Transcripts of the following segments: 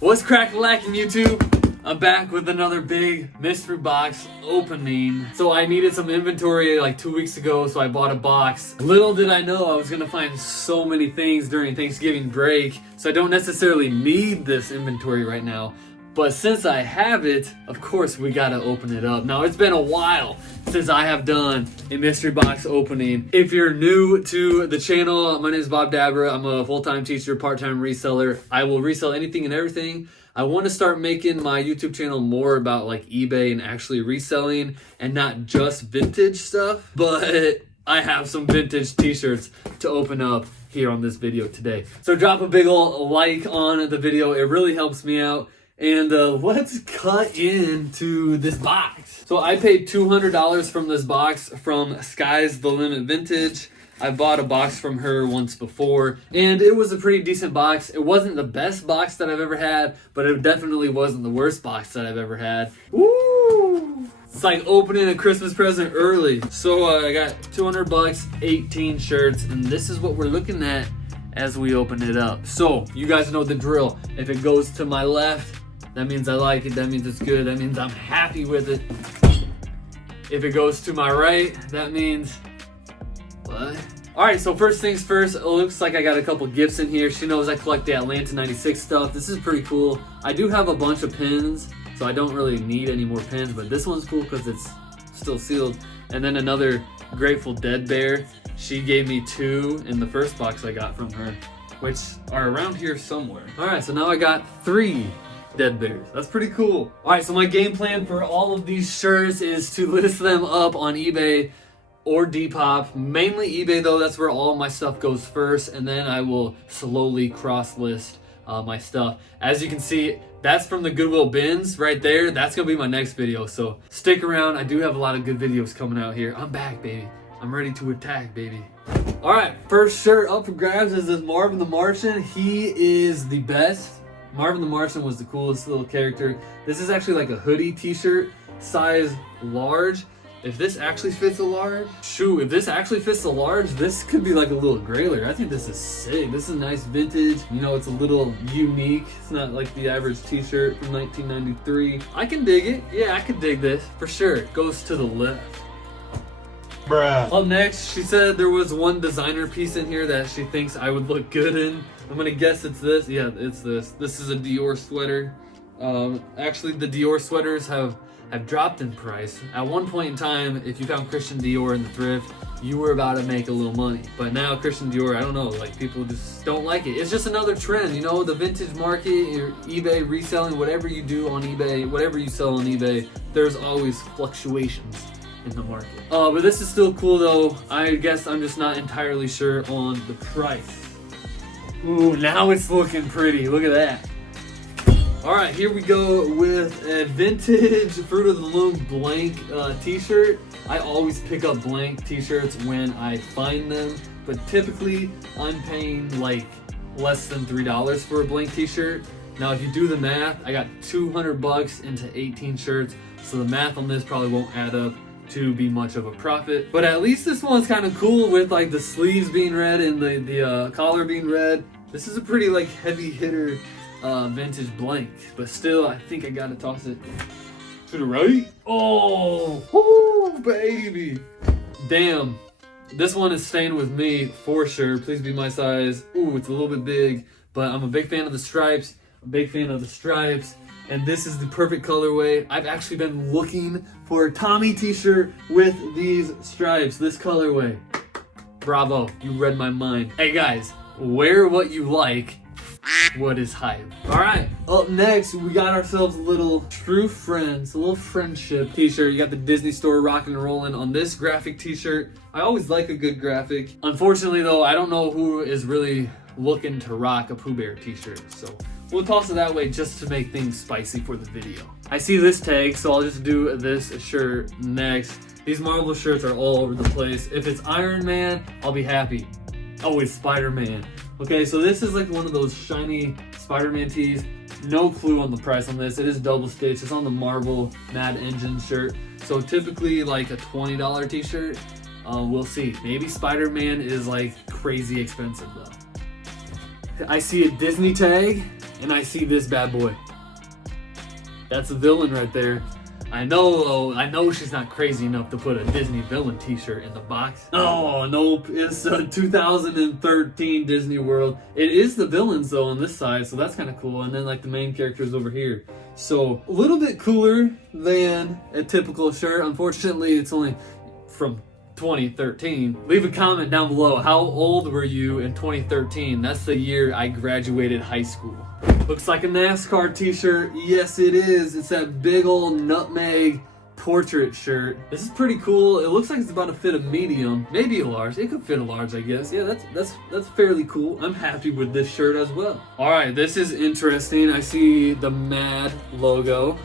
What's crack-a-lackin' YouTube? I'm back with another big mystery box opening. So I needed some inventory like 2 weeks ago, so I bought a box. Little did I know I was gonna find so many things during Thanksgiving break, so I don't necessarily need this inventory right now. But since I have it, of course we gotta open it up. Now it's been a while since I have done a mystery box opening. If you're new to the channel, my name is Bob Dabra. I'm a full-time teacher, part-time reseller. I will resell anything and everything. I want to start making my YouTube channel more about like eBay and actually reselling and not just vintage stuff. But I have some vintage t-shirts to open up here on this video today. So drop a big ol' like on the video. It really helps me out. And let's cut into this box. So I paid $200 from this box from Sky's the Limit Vintage. I bought a box from her once before, and it was a pretty decent box. It wasn't the best box that I've ever had, but it definitely wasn't the worst box that I've ever had. Woo! It's like opening a Christmas present early. So I got 200 bucks, 18 shirts, and this is what we're looking at as we open it up. So you guys know the drill. If it goes to my left, that means I like it, that means it's good, that means I'm happy with it. If it goes to my right, that means, what? Alright, so first things first, it looks like I got a couple gifts in here. She knows I collect the Atlanta 96 stuff. This is pretty cool. I do have a bunch of pins, so I don't really need any more pins, but this one's cool because it's still sealed. And then another Grateful Dead bear. She gave me 2 in the first box I got from her, which are around here somewhere. Alright, so now I got 3 Dead bears. That's pretty cool. Alright, so my game plan for all of these shirts is to list them up on eBay or Depop. Mainly eBay though, that's where all my stuff goes first, and then I will slowly cross-list my stuff. As you can see, that's from the Goodwill bins right there. That's gonna be my next video, so stick around. I do have a lot of good videos coming out here. I'm back, baby. I'm ready to attack, baby. Alright, first shirt up for grabs is this Marvin the Martian. He is the best. Marvin the Martian was the coolest little character. This is actually like a hoodie t-shirt, size large. If this actually fits a large, shoot, if this actually fits a large, this could be like a little grailer. I think this is sick. This is nice vintage. You know, it's a little unique. It's not like the average t-shirt from 1993. I can dig it. Yeah, I can dig this for sure. It goes to the left. Bruh. Up next, she said there was one designer piece in here that she thinks I would look good in. I'm gonna guess it's this. Yeah, it's this. This is a Dior sweater. Actually, the Dior sweaters have dropped in price. At one point in time, if you found Christian Dior in the thrift, you were about to make a little money. But now Christian Dior, I don't know, like people just don't like it. It's just another trend, you know, the vintage market, your eBay reselling, whatever you do on eBay, whatever you sell on eBay, there's always fluctuations in the market. But this is still cool though. I guess I'm just not entirely sure on the price. Ooh, now it's looking pretty. Look at that. Alright, here we go with a vintage Fruit of the Loom blank t-shirt. I always pick up blank t-shirts when I find them, but typically I'm paying like less than $3 for a blank t-shirt. Now if you do the math, I got 200 bucks into 18 shirts, so the math on this probably won't add up to be much of a profit. But at least this one's kind of cool with like the sleeves being red and the collar being red. This is a pretty like heavy hitter vintage blank, but still I think I gotta toss it to the right. Oh, whoo, baby. Damn, this one is staying with me for sure. Please be my size. Ooh, it's a little bit big, but I'm a big fan of the stripes. And this is the perfect colorway. I've actually been looking for a Tommy t-shirt with these stripes, this colorway. Bravo, you read my mind. Hey guys, wear what you like, what is hype. Alright, up next, we got ourselves a little true friends, a little friendship t-shirt. You got the Disney Store rockin' and rollin' on this graphic t-shirt. I always like a good graphic. Unfortunately though, I don't know who is really looking to rock a Pooh Bear t-shirt, so we'll toss it that way just to make things spicy for the video. I see this tag, so I'll just do this shirt next. These Marvel shirts are all over the place. If it's Iron Man, I'll be happy. Oh, it's Spider-Man. Okay, so this is like one of those shiny Spider-Man tees. No clue on the price on this. It is double stitched. It's on the Marvel Mad Engine shirt. So typically like a $20 t-shirt. We'll see. Maybe Spider-Man is like crazy expensive though. I see a Disney tag. and I see this bad boy. That's a villain right there. I know she's not crazy enough to put a Disney villain t-shirt in the box. Oh, nope, it's a 2013 Disney World. It is the villains though on this side, so that's kind of cool. And then like the main characters over here. So a little bit cooler than a typical shirt. Unfortunately, it's only from 2013. Leave a comment down below. How old were you in 2013? That's the year I graduated high school. Looks like a NASCAR t-shirt. Yes, it is. It's that big old nutmeg portrait shirt. This is pretty cool. It looks like it's about to fit a medium, maybe a large. It could fit a large, I guess. Yeah, that's fairly cool. I'm happy with this shirt as well. All right, this is interesting. I see the MAD logo.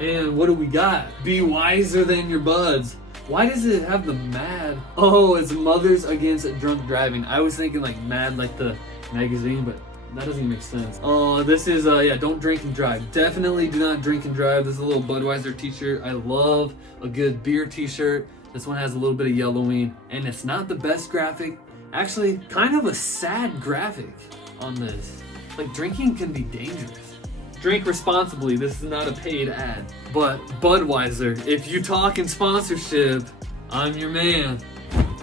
And what do we got? Be wiser than your buds. Why does it have the MAD? Oh, it's Mothers Against Drunk Driving. I was thinking like MAD, like the magazine, but that doesn't even make sense. Oh, this is, yeah, don't drink and drive. Definitely do not drink and drive. This is a little Budweiser t-shirt. I love a good beer t-shirt. This one has a little bit of yellowing, and it's not the best graphic. Actually, kind of a sad graphic on this. Like, drinking can be dangerous. Drink responsibly. This is not a paid ad. But Budweiser, if you talk in sponsorship, I'm your man.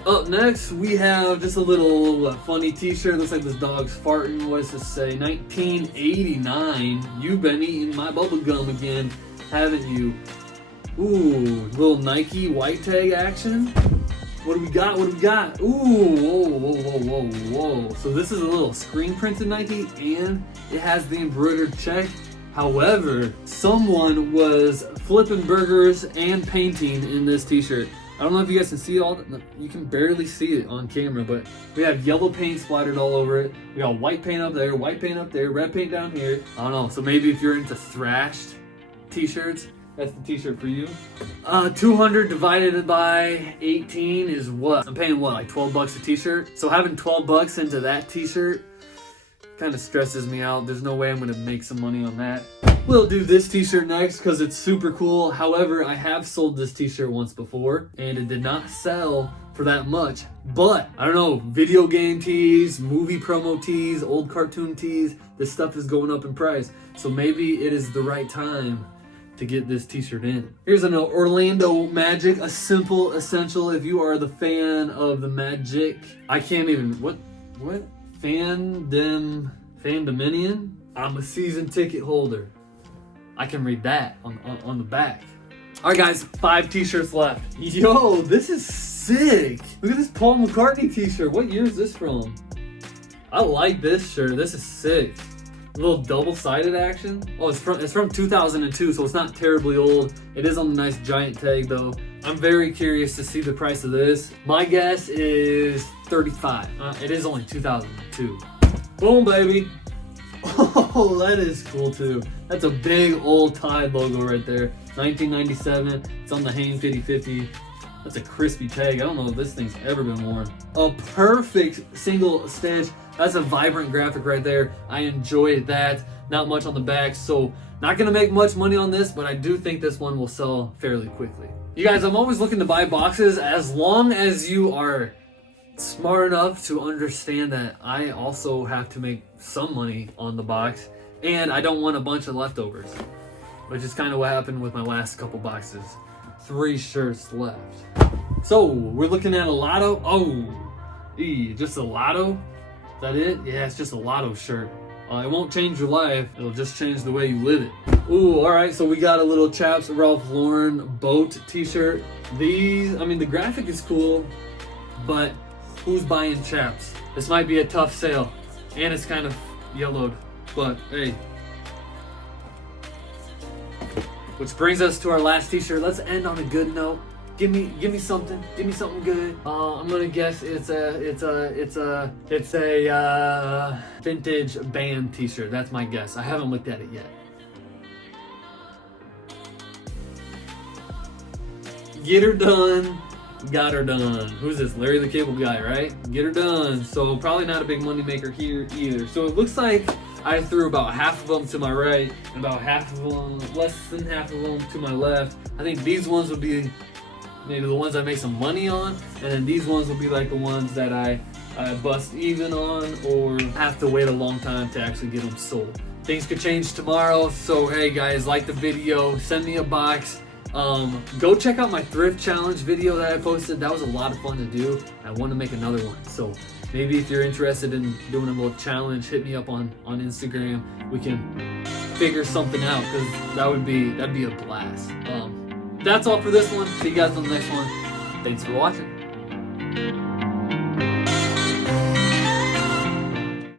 Up next, we have just a little funny t-shirt. Looks like this dog's farting. What does this say? 1989. You've been eating my bubble gum again, haven't you? Ooh, little Nike white tag action. What do we got? What do we got? Ooh, whoa, whoa, whoa, whoa, whoa. So this is a little screen printed Nike, and it has the embroidered check. However, someone was flipping burgers and painting in this t-shirt. I don't know if you guys can see all that. You can barely see it on camera, but we have yellow paint splattered all over it. We got white paint up there, white paint up there, red paint down here. I don't know. So maybe if you're into thrashed t-shirts, that's the t-shirt for you. 200 divided by 18 is what? I'm paying what, like 12 bucks a t-shirt? So having 12 bucks into that t-shirt kind of stresses me out. There's no way I'm gonna make some money on that. We'll do this t-shirt next because it's super cool. However, I have sold this t-shirt once before and it did not sell for that much. But, I don't know, video game tees, movie promo tees, old cartoon tees, this stuff is going up in price. So maybe it is the right time to get this t-shirt in. Here's an Orlando Magic, a simple essential if you are the fan of the Magic. I can't even, what? Fandominion? I'm a season ticket holder. I can read that on the back. All right, guys, 5 t-shirts left. Yo, this is sick. Look at this Paul McCartney t-shirt. What year is this from? I like this shirt. This is sick. A little double-sided action. Oh, it's from 2002, so it's not terribly old. It is on a nice giant tag, though. I'm very curious to see the price of this. My guess is $35. It is only 2002. Boom, baby. Oh, that is cool too. That's a big old Tide logo right there. 1997. It's on the Hain 5050. That's a crispy tag. I don't know if this thing's ever been worn. A perfect single stitch. That's a vibrant graphic right there. I enjoyed that. Not much on the back, so not gonna make much money on this, but I do think this one will sell fairly quickly. You guys, I'm always looking to buy boxes as long as you are smart enough to understand that I also have to make some money on the box, and I don't want a bunch of leftovers, which is kind of what happened with my last couple boxes. 3 shirts left. So we're looking at a lotto. Oh, just a lotto? Is that it? Yeah, it's just a lotto shirt. It won't change your life. It'll just change the way you live it. Ooh, all right. So we got a little Chaps Ralph Lauren boat t-shirt. These, I mean, the graphic is cool, but who's buying Chaps? This might be a tough sale, and it's kind of yellowed, but hey. Which brings us to our last t-shirt. Let's end on a good note. Give me something. Give me something good. I'm gonna guess it's a vintage band t-shirt. That's my guess. I haven't looked at it yet. Get her done. Got her done. Who's this? Larry the Cable Guy, right? Get her done. So probably not a big money maker here either. So it looks like I threw about half of them to my right and about half of them, less than half of them to my left. I think these ones would be maybe the ones I make some money on, and then these ones will be like the ones that I bust even on or have to wait a long time to actually get them sold. things could change tomorrow. So hey guys, like the video, send me a box. Go check out my thrift challenge video that I posted. That was a lot of fun to do. I want to make another one. So maybe if you're interested in doing a little challenge, hit me up on Instagram. We can figure something out, because that'd be a blast. That's all for this one. See you guys on the next one. Thanks for watching.